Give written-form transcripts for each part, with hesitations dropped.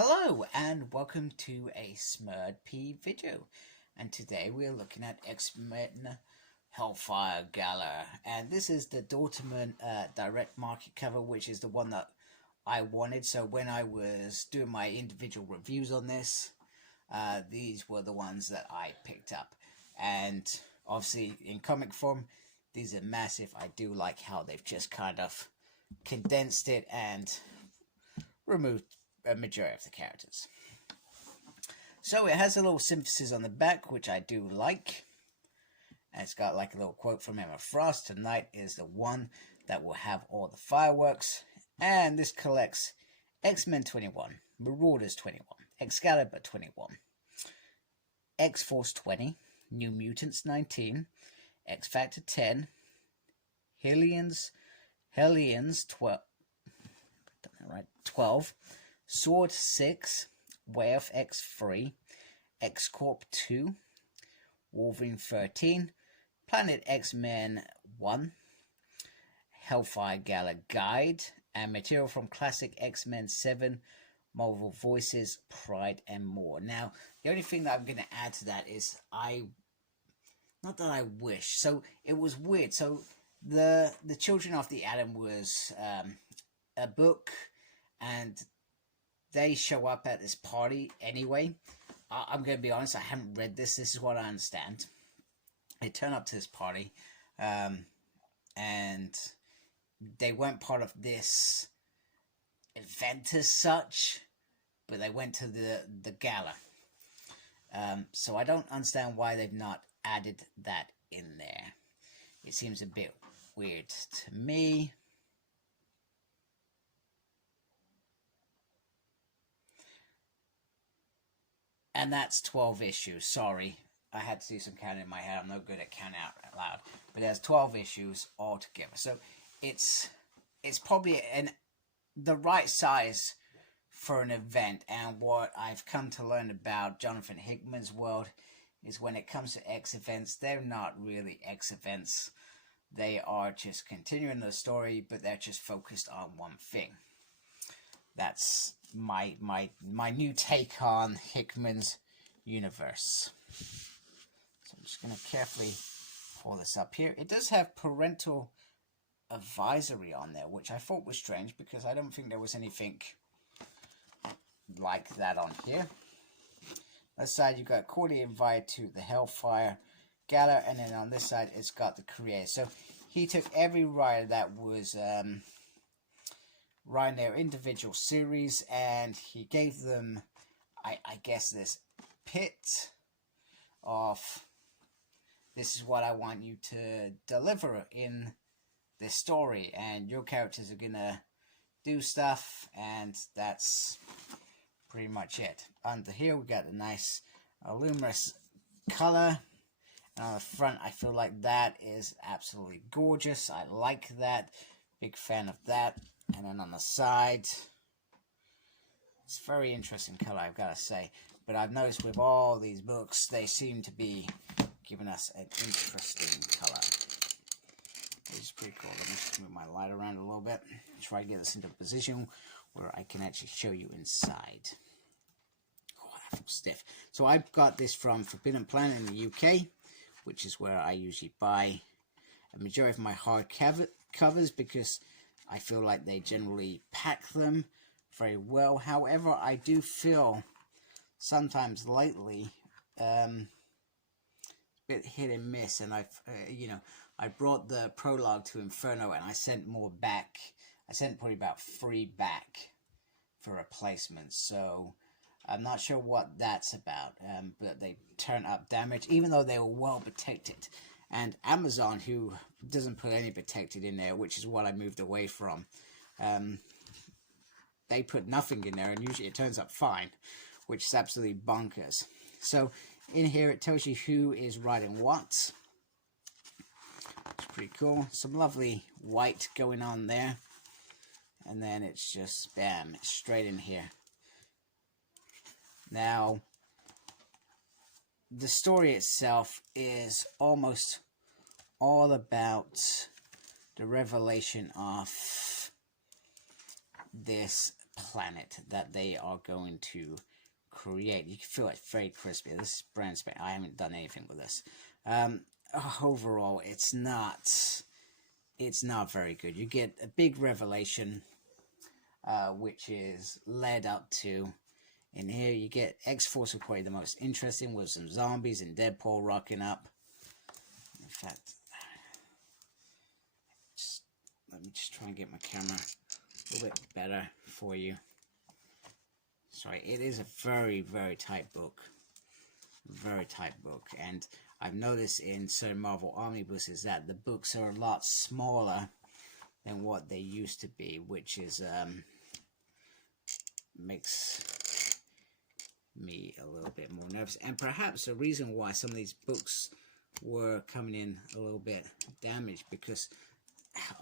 Hello and welcome to a Smurd video, and today we're looking at X-Men Hellfire Gala, and this is the Dortmund direct market cover, which is the one that I wanted. So when I was doing my individual reviews on this, these were the ones that I picked up, and obviously in comic form these are massive. I do like how they've just kind of condensed it and removed a majority of the characters. So it has a little synthesis on the back, which I do like. And it's got like a little quote from Emma Frost: "Tonight is the one that will have all the fireworks." And this collects X-Men 21, Marauders 21, Excalibur 21, X-Force 20, New Mutants 19, X-Factor 10, Hellions 12, Sword 6, Way of X 3, X Corp 2, Wolverine 13, Planet X-Men 1, Hellfire Gala Guide, and material from Classic X-Men 7, Marvel Voices, Pride, and more. Now, the only thing that I'm going to add to that is not that I wish. So it was weird. So the Children of the Atom was a book, and they show up at this party anyway. I'm going to be honest, I haven't read this. This is what I understand. They turn up to this party, and they weren't part of this event as such, but they went to the gala. So I don't understand why they've not added that in there. It seems a bit weird to me. And that's 12 issues. Sorry, I had to do some counting in my head. I'm no good at counting out loud. But there's 12 issues altogether. So it's probably the right size for an event. And what I've come to learn about Jonathan Hickman's world is when it comes to X events, they're not really X events. They are just continuing the story, but they're just focused on one thing. That's my new take on Hickman's universe. So I'm just going to carefully pull this up here. It does have parental advisory on there, which I thought was strange because I don't think there was anything like that on here. This side, you've got cordially invited to the Hellfire Gala, and then on this side, it's got the creator. So he took every writer that was writing their individual series, and he gave them, I guess, this pit of, this is what I want you to deliver in this story, and your characters are gonna do stuff, and that's pretty much it. Under here we got a nice luminous color, and on the front I feel like that is absolutely gorgeous. I like that, big fan of that. And then on the side, it's a very interesting color, I've got to say. But I've noticed with all these books, they seem to be giving us an interesting color. Which is pretty cool. Let me just move my light around a little bit. Try to get this into a position where I can actually show you inside. Oh, that feels stiff. So I've got this from Forbidden Planet in the UK, which is where I usually buy a majority of my hard covers because I feel like they generally pack them very well. However, I do feel sometimes lately a bit hit and miss, and I brought the prologue to Inferno and I sent more back. I sent probably about 3 back for replacements, so I'm not sure what that's about, but they turn up damage even though they were well protected. And Amazon, who doesn't put any protected in there, which is what I moved away from, they put nothing in there, and usually it turns up fine, which is absolutely bonkers. So in here it tells you who is writing what. It's pretty cool. Some lovely white going on there. And then it's just, bam, it's straight in here. Now, the story itself is almost all about the revelation of this planet that they are going to create. You can feel it very crispy. This is brand spanking. I haven't done anything with this. Overall, it's not very good. You get a big revelation, which is led up to. In here, you get X-Force, was probably the most interesting, with some zombies and Deadpool rocking up. In fact, let me just try and get my camera a little bit better for you. Sorry, it is a very, very tight book. Very tight book. And I've noticed in certain Marvel omnibuses that the books are a lot smaller than what they used to be, which is makes me a little bit more nervous. And perhaps the reason why some of these books were coming in a little bit damaged, because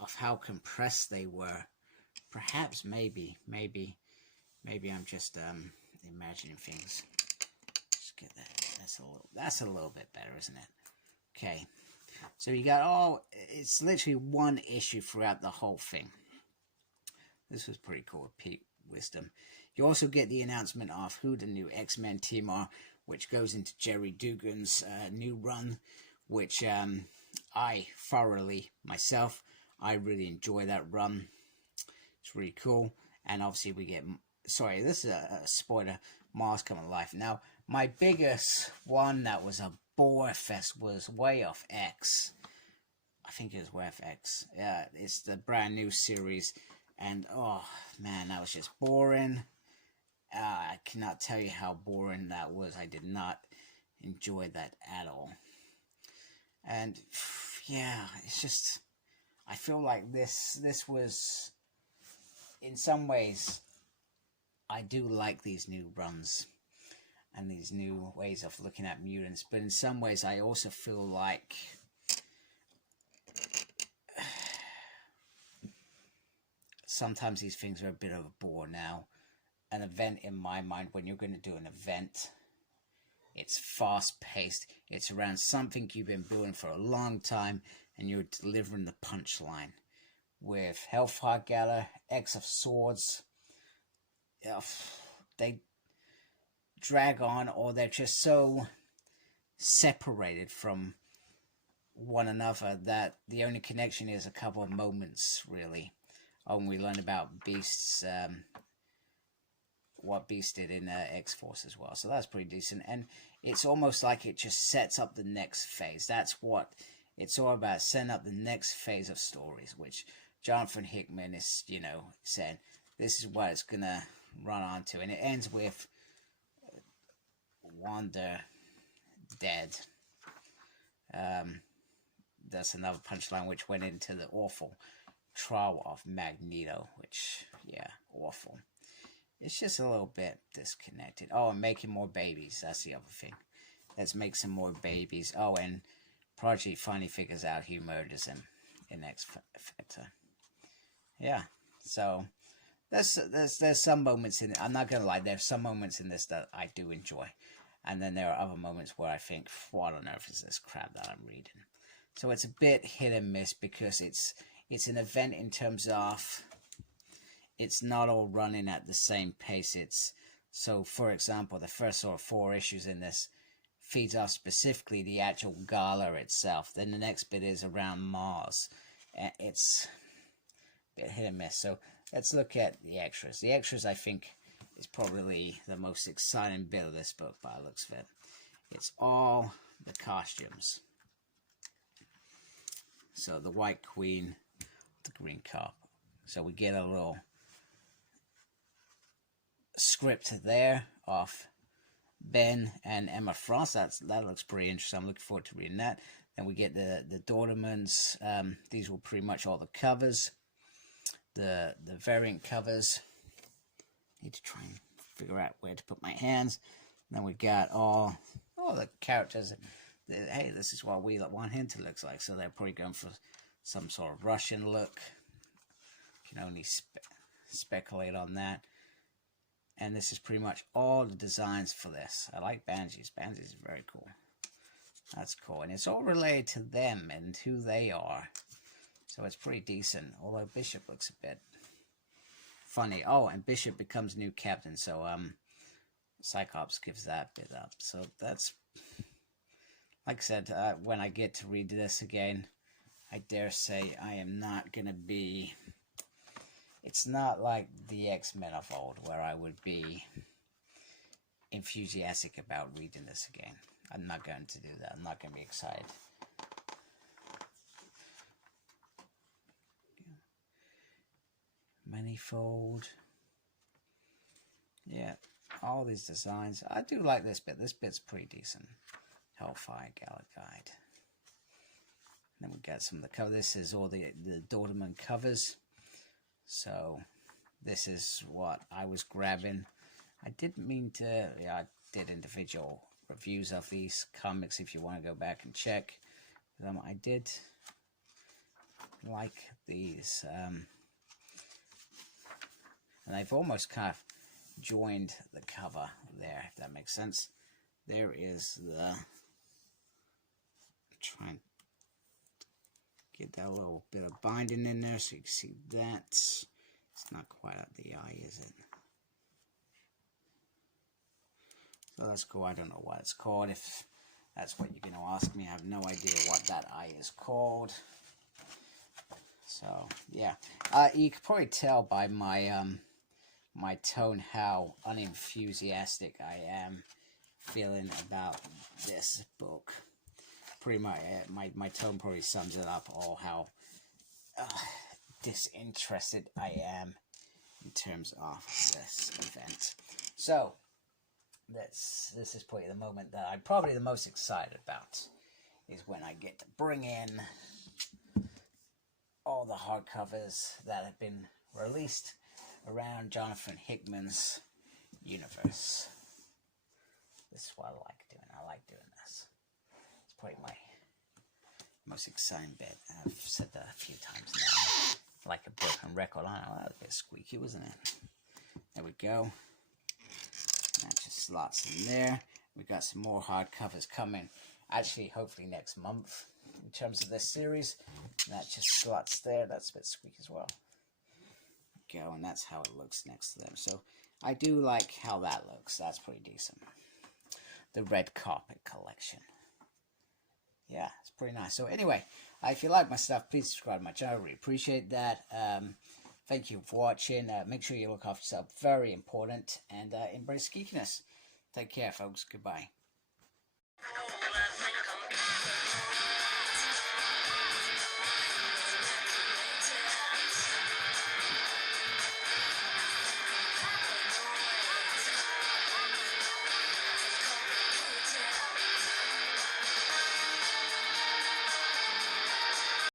of how compressed they were. Perhaps maybe I'm just imagining things. Just get that. That's a little bit better, isn't it? Okay. So you got it's literally one issue throughout the whole thing. This was pretty cool with Pete Wisdom. You also get the announcement of who the new X-Men team are, which goes into Jerry Dugan's new run, which I thoroughly, myself, I really enjoy that run. It's really cool. And obviously we get, sorry, this is a spoiler, Mars coming to life. Now, my biggest one that was a bore fest was Way of X. I think it was Way of X. Yeah, it's the brand new series. And, oh, man, that was just boring. I cannot tell you how boring that was. I did not enjoy that at all. And, yeah, it's just, I feel like this was, in some ways, I do like these new runs and these new ways of looking at mutants. But in some ways, I also feel like sometimes these things are a bit of a bore now. An event, in my mind, when you're going to do an event, it's fast-paced. It's around something you've been doing for a long time, and you're delivering the punchline. With Hellfire, Gala, X of Swords, they drag on, or they're just so separated from one another that the only connection is a couple of moments, really. And we learn about Beast's, what Beast did in X-Force as well. So that's pretty decent. And it's almost like it just sets up the next phase. That's what it's all about, setting up the next phase of stories, which Jonathan Hickman is, saying this is what it's going to run on to. And it ends with Wanda dead. That's another punchline which went into the awful trial of Magneto, which, yeah, awful. It's just a little bit disconnected. Oh, and making more babies. That's the other thing. Let's make some more babies. Oh, and Prodigy finally figures out who murders him in X Factor. Yeah. So there's some moments in it. I'm not gonna lie. There's some moments in this that I do enjoy, and then there are other moments where I think, what on earth is this crap that I'm reading? So it's a bit hit and miss, because it's an event in terms of it's not all running at the same pace. So, for example, the first sort of 4 issues in this feeds off specifically the actual Gala itself. Then the next bit is around Mars. It's a bit hit and miss. So let's look at the extras. The extras, I think, is probably the most exciting bit of this book by the looks of it. It's all the costumes. So the White Queen, the Green Cop. So we get a little script there of Ben and Emma Frost. That looks pretty interesting. I'm looking forward to reading that. Then we get the Dornemans. These were pretty much all the covers, the variant covers. Need to try and figure out where to put my hands. And then we got all the characters. Hey, this is what we want him to look like. So they're probably going for some sort of Russian look. You can only speculate on that. And this is pretty much all the designs for this. I like Banshees. Banshees is very cool. That's cool. And it's all related to them and who they are. So it's pretty decent. Although Bishop looks a bit funny. Oh, and Bishop becomes new captain, so Cyclops gives that bit up. So that's, like I said, when I get to read this again, I dare say I am not going to be... It's not like the X-Men of old, where I would be enthusiastic about reading this again. I'm not going to do that. I'm not going to be excited. Manifold. Yeah, all these designs. I do like this bit. This bit's pretty decent. Hellfire Gala Guide. Then we got some of the cover. This is all the Dortmund covers. So this is what I was grabbing. I didn't mean to. Yeah, I did individual reviews of these comics if you want to go back and check. I did like these. And I've almost kind of joined the cover there, if that makes sense. There is the... Try and get that little bit of binding in there so you can see that. It's not quite at the eye, is it? So that's cool. I don't know what it's called. If that's what you're going to ask me, I have no idea what that eye is called. So, yeah. You can probably tell by my... my tone how unenthusiastic I am feeling about this book. Pretty much, my tone probably sums it up, all how disinterested I am in terms of this event. So, this is probably the moment that I'm probably the most excited about, is when I get to bring in all the hardcovers that have been released around Jonathan Hickman's universe. This is what I like doing. I like doing this. It's probably my most exciting bit. I've said that a few times now. Like a broken record. I know, that was a bit squeaky, wasn't it? There we go. That just slots in there. We've got some more hardcovers coming. Actually, hopefully next month. In terms of this series. That just slots there. That's a bit squeaky as well. Go, and that's how it looks next to them. So I do like how that looks. That's pretty decent. The Red Carpet Collection. Yeah, it's pretty nice. So anyway, if you like my stuff, please subscribe to my channel. I really appreciate that. Thank you for watching. Make sure you look after yourself. Very important. And embrace geekiness. Take care, folks. Goodbye.